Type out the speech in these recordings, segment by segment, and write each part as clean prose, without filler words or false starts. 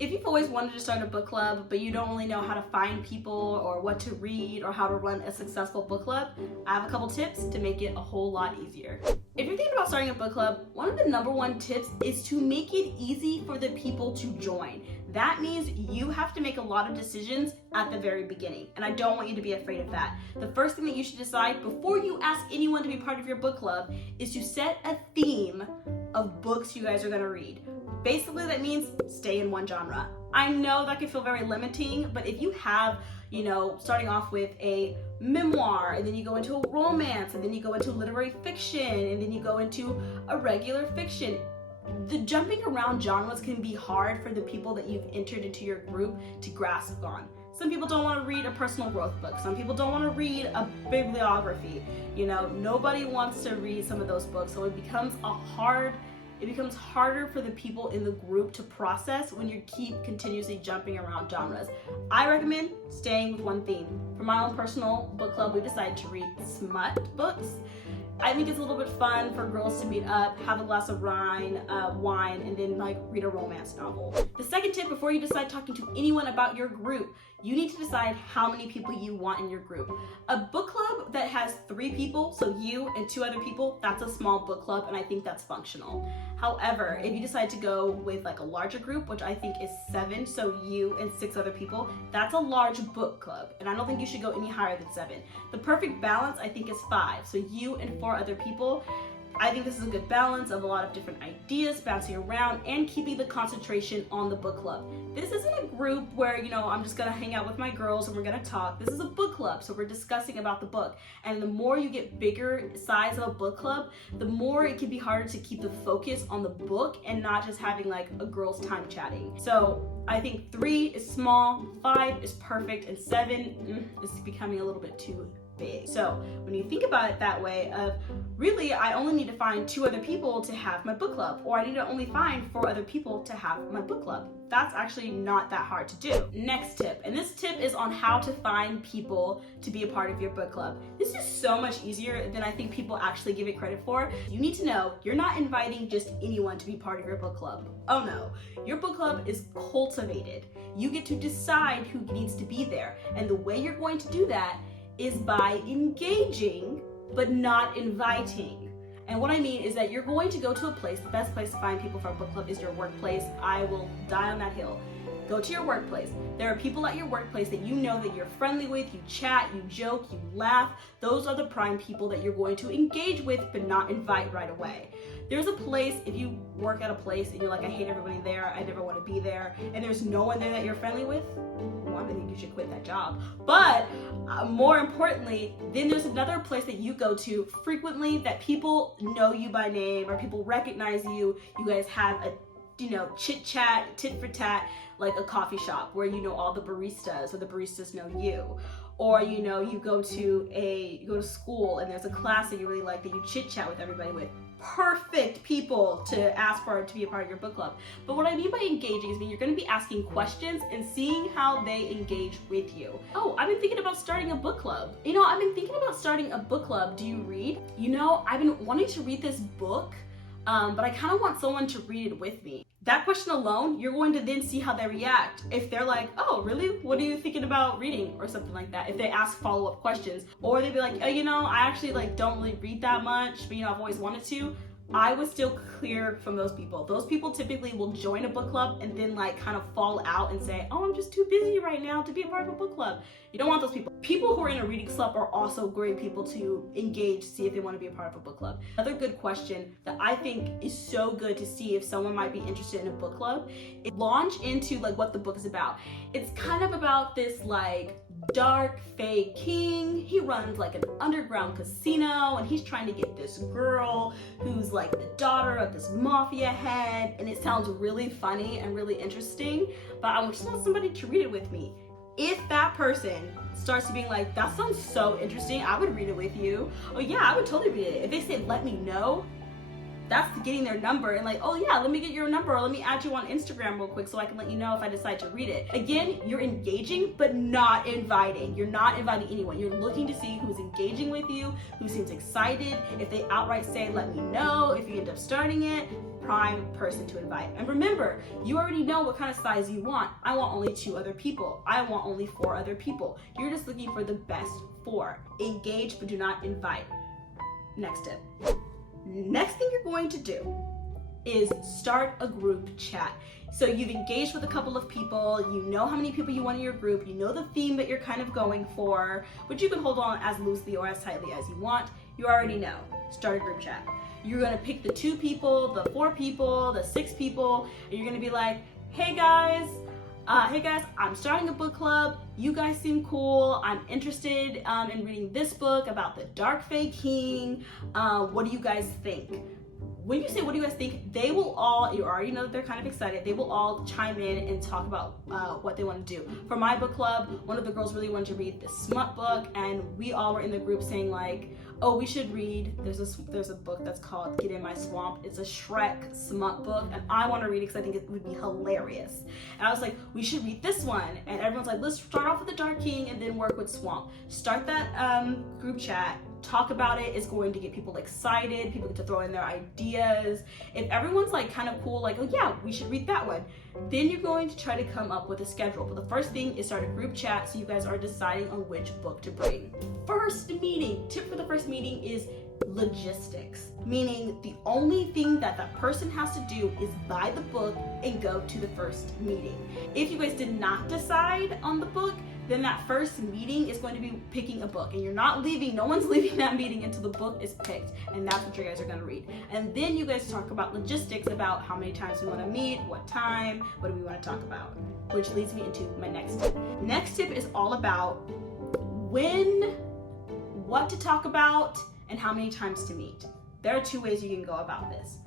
If you've always wanted to start a book club, but you don't really know how to find people or what to read or how to run a successful book club, I have a couple tips to make it a whole lot easier. If you're thinking about starting a book club, one of the number one tips is to make it easy for the people to join. That means you have to make a lot of decisions at the very beginning, and I don't want you to be afraid of that. The first thing that you should decide before you ask anyone to be part of your book club is to set a theme of books you guys are going to read. Basically, that means stay in one genre. I know that can feel very limiting, but if you have, starting off with a memoir, and then you go into a romance, and then you go into literary fiction, and then you go into a regular fiction, the jumping around genres can be hard for the people that you've entered into your group to grasp on. Some people don't want to read a personal growth book. Some people don't want to read a bibliography. Nobody wants to read some of those books, so it becomes harder for the people in the group to process when you keep continuously jumping around genres. I recommend staying with one theme. For my own personal book club, we decided to read smut books. I think it's a little bit fun for girls to meet up, have a glass of wine, and then read a romance novel. The second tip before you decide talking to anyone about your group, you need to decide how many people you want in your group. A book club that has 3 people, so you and 2 other people, that's a small book club, and I think that's functional. However, if you decide to go with a larger group, which I think is 7, so you and 6 other people, that's a large book club, and I don't think you should go any higher than 7. The perfect balance, I think, is 5, so you and 4 other people. I think this is a good balance of a lot of different ideas bouncing around and keeping the concentration on the book club. This isn't a group where, I'm just gonna hang out with my girls and we're gonna talk. This is a book club, so we're discussing about the book. And the more you get bigger size of a book club, the more it can be harder to keep the focus on the book and not just having a girls' time chatting. So I think 3 is small, 5 is perfect, and 7 is becoming a little bit too big. So when you think about it that way of really I only need to find 2 other people to have my book club, or I need to only find 4 other people to have my book club, that's actually not that hard to do. Next tip, and this tip is on how to find people to be a part of your book club. This is so much easier than I think people actually give it credit for. You need to know you're not inviting just anyone to be part of your book club. Oh no, your book club is cultivated. You get to decide who needs to be there, and the way you're going to do that is by engaging but not inviting. And what I mean is that you're going to go to a place, the best place to find people for a book club is your workplace. I will die on that hill. Go to your workplace. There are people at your workplace that you know that you're friendly with, you chat, you joke, you laugh. Those are the prime people that you're going to engage with but not invite right away. There's a place, if you work at a place and you're like, I hate everybody there, I never want to be there, and there's no one there that you're friendly with, I think you should quit that job. But more importantly, then there's another place that you go to frequently that people know you by name or people recognize you. You guys have a chit chat, tit for tat, like a coffee shop where all the baristas or the baristas know you. Or you go to school and there's a class that you really like that you chit chat with everybody with. Perfect people to ask for to be a part of your book club. But what I mean by engaging is you're going to be asking questions and seeing how they engage with you. Oh, I've been thinking about starting a book club. I've been thinking about starting a book club. Do you read? I've been wanting to read this book, but I kind of want someone to read it with me. That question alone, you're going to then see how they react. If they're like, oh, really? What are you thinking about reading? Or something like that. If they ask follow-up questions. Or they'd be like, oh, I actually don't really read that much, but I've always wanted to. I would still clear from those people. Those people typically will join a book club and then kind of fall out and say, oh, I'm just too busy right now to be a part of a book club. You don't want those people. People who are in a reading slump are also great people to engage, see if they want to be a part of a book club. Another good question that I think is so good to see if someone might be interested in a book club is launch into what the book is about. It's kind of about this dark fey king. He runs an underground casino and he's trying to get this girl who's the daughter of this mafia head, and it sounds really funny and really interesting, but I just want somebody to read it with me. If that person starts to be that sounds so interesting, I would read it with you. Oh yeah, I would totally read it. If they say let me know, that's getting their number and like, oh yeah, let me get your number, or let me add you on Instagram real quick so I can let you know if I decide to read it. Again, you're engaging, but not inviting. You're not inviting anyone. You're looking to see who's engaging with you, who seems excited. If they outright say, let me know, if you end up starting it, prime person to invite. And remember, you already know what kind of size you want. I want only 2 other people. I want only 4 other people. You're just looking for the best 4. Engage, but do not invite. Next tip. Next thing you're going to do is start a group chat. So you've engaged with a couple of people, you know how many people you want in your group, you know the theme that you're kind of going for, which you can hold on as loosely or as tightly as you want. You already know. Start a group chat. You're gonna pick the 2 people, the 4 people, the 6 people, and you're gonna be like, hey guys, I'm starting a book club. You guys seem cool. I'm interested in reading this book about the Dark Fae King. What do you guys think? When you say, what do you guys think, they will all, you already know that they're kind of excited, they will all chime in and talk about what they want to do. For my book club, one of the girls really wanted to read this smut book, and we all were in the group saying like, oh, we should read, there's a book that's called Get in My Swamp. It's a Shrek smut book, and I want to read it because I think it would be hilarious. And I was like, we should read this one. And everyone's like, let's start off with the Dark King and then work with Swamp. Start that group chat. Talk about it. It's going to get people excited. People get to throw in their ideas. If everyone's like kind of cool, like, oh yeah, we should read that one, then you're going to try to come up with a schedule. But the first thing is start a group chat so you guys are deciding on which book to bring. First meeting, tip for the first meeting is logistics, meaning the only thing that person has to do is buy the book and go to the first meeting. If you guys did not decide on the book, then that first meeting is going to be picking a book, and you're not leaving, no one's leaving that meeting until the book is picked, and that's what you guys are going to read. And then you guys talk about logistics, about how many times we want to meet, what time, what do we want to talk about, which leads me into my next tip. Next tip is all about when, what to talk about, and how many times to meet. There are 2 ways you can go about this.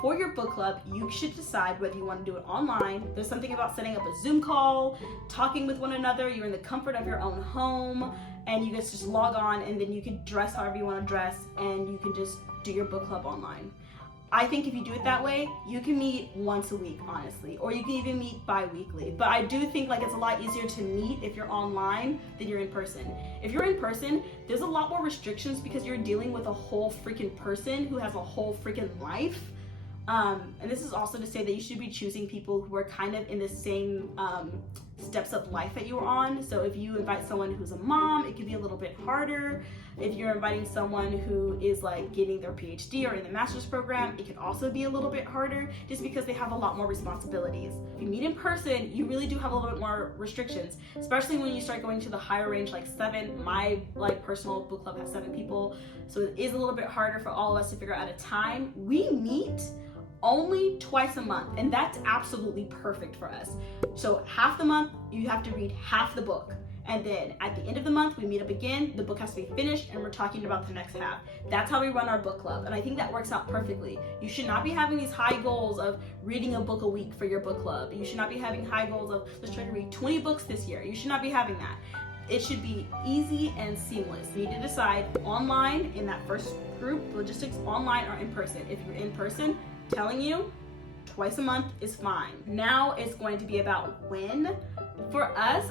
For your book club, you should decide whether you want to do it online. There's something about setting up a Zoom call, talking with one another. You're in the comfort of your own home, and you guys just log on, and then you can dress however you want to dress, and you can just do your book club online. I think if you do it that way, you can meet once a week, honestly, or you can even meet bi-weekly. But I do think like it's a lot easier to meet if you're online than you're in person. If you're in person, there's a lot more restrictions because you're dealing with a whole freaking person who has a whole freaking life. And this is also to say that you should be choosing people who are kind of in the same steps of life that you are on. So if you invite someone who's a mom, it can be a little bit harder. If you're inviting someone who is like getting their PhD or in the master's program, it can also be a little bit harder just because they have a lot more responsibilities. If you meet in person, you really do have a little bit more restrictions, especially when you start going to the higher range, like 7. My like personal book club has 7 people. So it is a little bit harder for all of us to figure out a time. We meet only twice a month, and that's absolutely perfect for us. So half the month, you have to read half the book. And then at the end of the month, we meet up again, the book has to be finished, and we're talking about the next half. That's how we run our book club, and I think that works out perfectly. You should not be having these high goals of reading a book a week for your book club. You should not be having high goals of, let's try to read 20 books this year. You should not be having that. It should be easy and seamless. You need to decide online in that first group, logistics, online or in person. If you're in person, telling you twice a month is fine. Now it's going to be about when. For us,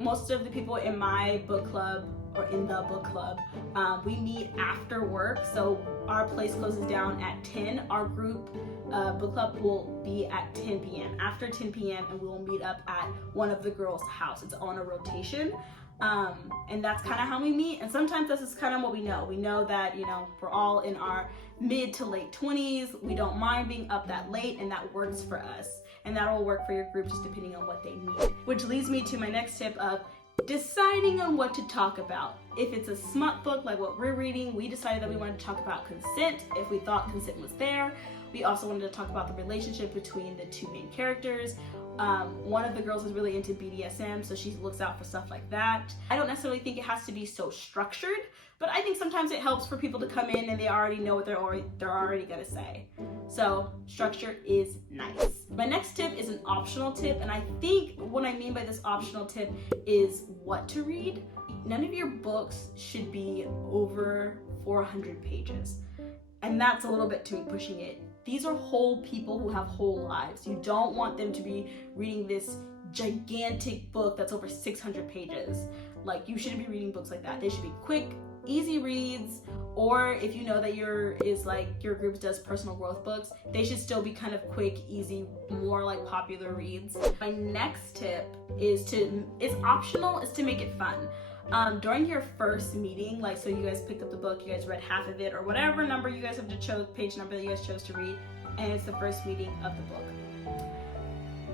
most of the people in my book club or in the book club, we meet after work. So our place closes down at 10. Our group book club will be at 10 p.m. After 10 p.m. and we will meet up at one of the girls' house. It's on a rotation. And that's kind of how we meet. And sometimes this is kind of what we know. We know that, we're all in our mid to late 20s. We don't mind being up that late, and that works for us. And that'll work for your group just depending on what they need. Which leads me to my next tip of deciding on what to talk about. If it's a smut book like what we're reading, we decided that we wanted to talk about consent if we thought consent was there. We also wanted to talk about the relationship between the 2 main characters. One of the girls is really into BDSM, so she looks out for stuff like that. I don't necessarily think it has to be so structured, but I think sometimes it helps for people to come in and they already know what they're already gonna say. So structure is nice. My next tip is an optional tip, and I think what I mean by this optional tip is what to read. None of your books should be over 400 pages. And that's a little bit to me pushing it. These are whole people who have whole lives. You don't want them to be reading this gigantic book that's over 600 pages. Like, you shouldn't be reading books like that. They should be quick, easy reads, or if you know that your group does personal growth books, they should still be kind of quick, easy, more like popular reads. My next tip is it's optional, is to make it fun. During your first meeting, like, so you guys picked up the book, you guys read half of it, or whatever number you guys have to choose, page number that you guys chose to read, and it's the first meeting of the book.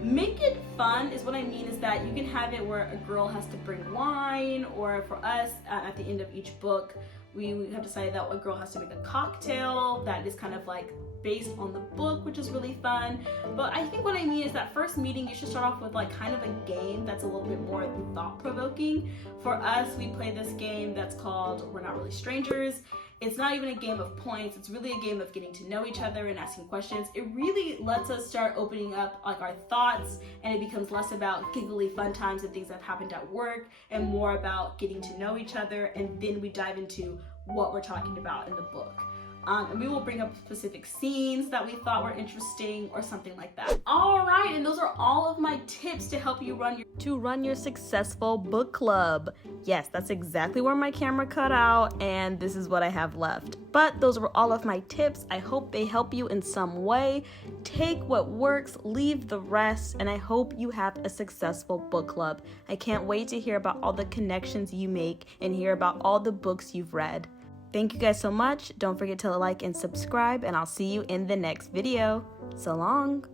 Make it fun is what I mean is that you can have it where a girl has to bring wine, or for us, at the end of each book, we have decided that a girl has to make a cocktail that is kind of like based on the book, which is really fun. But I think what I mean is that first meeting, you should start off with like kind of a game that's a little bit more thought-provoking. For us, we play this game that's called We're Not Really Strangers. It's not even a game of points, it's really a game of getting to know each other and asking questions. It really lets us start opening up like our thoughts, and it becomes less about giggly fun times and things that have happened at work and more about getting to know each other, and then we dive into what we're talking about in the book. And we will bring up specific scenes that we thought were interesting or something like that. All right, and those are all of my tips to help you run your successful book club. Yes, that's exactly where my camera cut out, and this is what I have left. But those were all of my tips. I hope they help you in some way. Take what works, leave the rest, and I hope you have a successful book club. I can't wait to hear about all the connections you make and hear about all the books you've read. Thank you guys so much. Don't forget to like and subscribe, and I'll see you in the next video. So long.